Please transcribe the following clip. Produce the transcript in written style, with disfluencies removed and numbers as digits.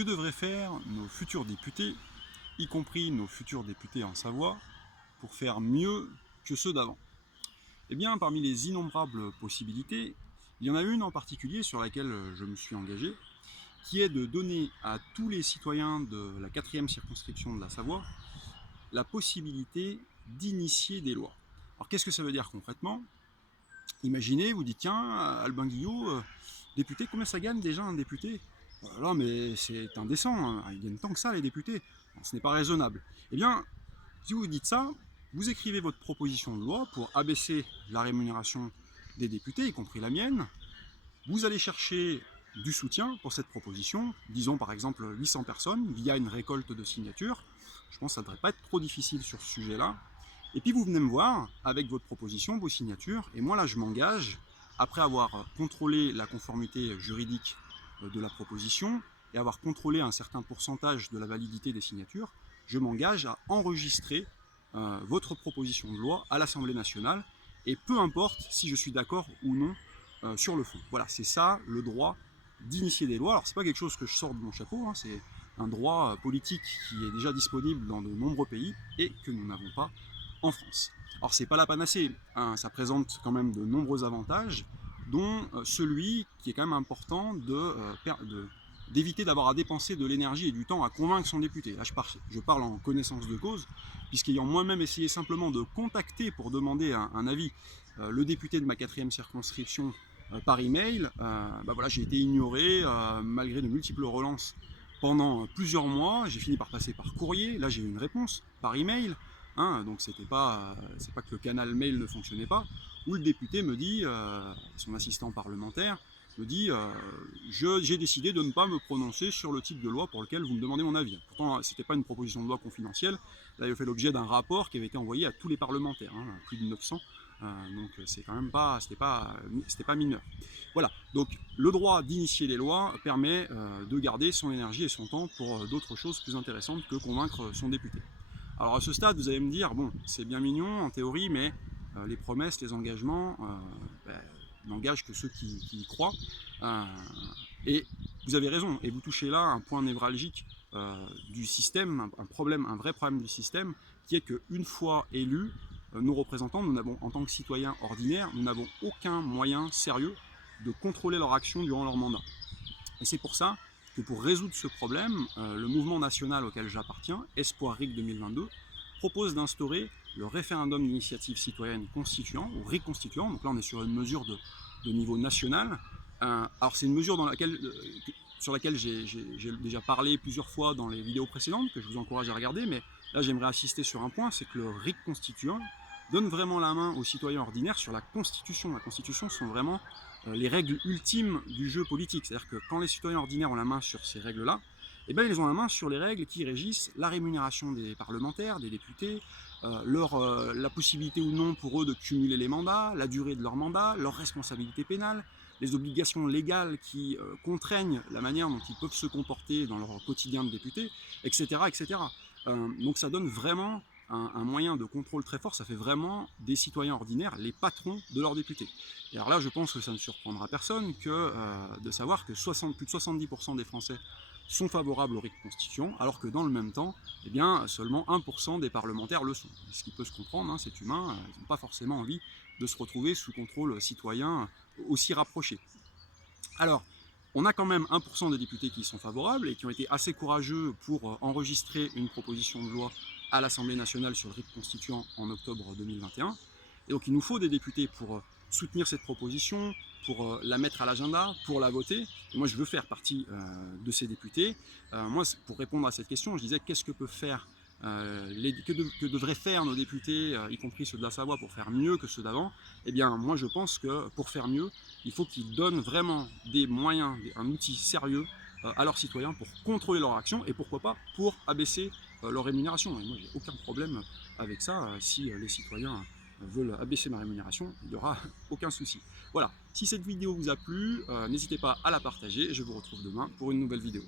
Que devraient faire nos futurs députés, y compris nos futurs députés en Savoie, pour faire mieux que ceux d'avant? Eh bien, parmi les innombrables possibilités, il y en a une en particulier sur laquelle je me suis engagé, qui est de donner à tous les citoyens de la 4e circonscription de la Savoie la possibilité d'initier des lois. Alors qu'est-ce que ça veut dire concrètement? Imaginez, vous dites, tiens, Albin Guillot, député, combien ça gagne déjà un député? Oh là là, mais c'est indécent, hein, ils gagnent tant que ça les députés, ce n'est pas raisonnable. Eh bien, si vous dites ça, vous écrivez votre proposition de loi pour abaisser la rémunération des députés, y compris la mienne. Vous allez chercher du soutien pour cette proposition, disons par exemple 800 personnes, via une récolte de signatures. Je pense que ça ne devrait pas être trop difficile sur ce sujet-là. Et puis vous venez me voir avec votre proposition, vos signatures, et moi là je m'engage, après avoir contrôlé la conformité juridique de la proposition et avoir contrôlé un certain pourcentage de la validité des signatures, je m'engage à enregistrer votre proposition de loi à l'Assemblée nationale, et peu importe si je suis d'accord ou non sur le fond. Voilà, c'est ça le droit d'initier des lois. Alors c'est pas quelque chose que je sors de mon chapeau, hein, c'est un droit politique qui est déjà disponible dans de nombreux pays et que nous n'avons pas en France. Alors c'est pas la panacée, hein, ça présente quand même de nombreux avantages, dont celui qui est quand même important d'éviter d'avoir à dépenser de l'énergie et du temps à convaincre son député. Là je parle en connaissance de cause, puisqu'ayant moi-même essayé simplement de contacter pour demander un avis le député de ma 4e circonscription par email, voilà, j'ai été ignoré malgré de multiples relances pendant plusieurs mois. J'ai fini par passer par courrier, là j'ai eu une réponse par email, hein, donc c'est pas que le canal mail ne fonctionnait pas, où le député me dit, son assistant parlementaire me dit j'ai décidé de ne pas me prononcer sur le type de loi pour lequel vous me demandez mon avis. Pourtant c'était pas une proposition de loi confidentielle, là il a fait l'objet d'un rapport qui avait été envoyé à tous les parlementaires, hein, plus de 900. Donc c'est quand même pas, c'était pas mineur. Voilà, donc le droit d'initier les lois permet de garder son énergie et son temps pour d'autres choses plus intéressantes que convaincre son député. Alors à ce stade, vous allez me dire, bon, c'est bien mignon en théorie, mais les promesses, les engagements, n'engagent que ceux qui y croient. Et vous avez raison, et vous touchez là un point névralgique du système, un vrai problème du système, qui est qu'une fois élus, nos représentants, nous n'avons, en tant que citoyens ordinaires, nous n'avons aucun moyen sérieux de contrôler leur action durant leur mandat. Et c'est pour ça que pour résoudre ce problème, le mouvement national auquel j'appartiens, Espoir RIC 2022, propose d'instaurer le référendum d'initiative citoyenne constituant, ou RIC constituant. Donc là on est sur une mesure de niveau national. Alors c'est une mesure sur laquelle j'ai déjà parlé plusieurs fois dans les vidéos précédentes, que je vous encourage à regarder, mais là j'aimerais insister sur un point, c'est que le RIC constituant donne vraiment la main aux citoyens ordinaires sur la Constitution. La Constitution sont vraiment les règles ultimes du jeu politique. C'est-à-dire que quand les citoyens ordinaires ont la main sur ces règles-là, eh bien, ils ont la main sur les règles qui régissent la rémunération des parlementaires, des députés, la possibilité ou non pour eux de cumuler les mandats, la durée de leur mandat, leurs responsabilités pénales, les obligations légales qui contraignent la manière dont ils peuvent se comporter dans leur quotidien de député, etc. etc. Donc ça donne vraiment un moyen de contrôle très fort, ça fait vraiment des citoyens ordinaires les patrons de leurs députés. Et alors là, je pense que ça ne surprendra personne de savoir que plus de 70% des Français sont favorables au RIC constituant, alors que dans le même temps, eh bien, seulement 1% des parlementaires le sont. Ce qui peut se comprendre, hein, c'est humain, ils n'ont pas forcément envie de se retrouver sous contrôle citoyen aussi rapproché. Alors, on a quand même 1% des députés qui y sont favorables et qui ont été assez courageux pour enregistrer une proposition de loi à l'Assemblée nationale sur le RIC constituant en octobre 2021. Et donc il nous faut des députés pour soutenir cette proposition, pour la mettre à l'agenda, pour la voter. Et moi je veux faire partie de ces députés. Moi pour répondre à cette question, je disais qu'est-ce que peuvent faire que devraient faire nos députés, y compris ceux de la Savoie, pour faire mieux que ceux d'avant. Eh bien moi je pense que pour faire mieux, il faut qu'ils donnent vraiment des moyens, un outil sérieux à leurs citoyens pour contrôler leur action et pourquoi pas pour abaisser leur rémunération. Et moi j'ai aucun problème avec ça, si les citoyens veulent abaisser ma rémunération, il n'y aura aucun souci. Voilà, si cette vidéo vous a plu, n'hésitez pas à la partager et je vous retrouve demain pour une nouvelle vidéo.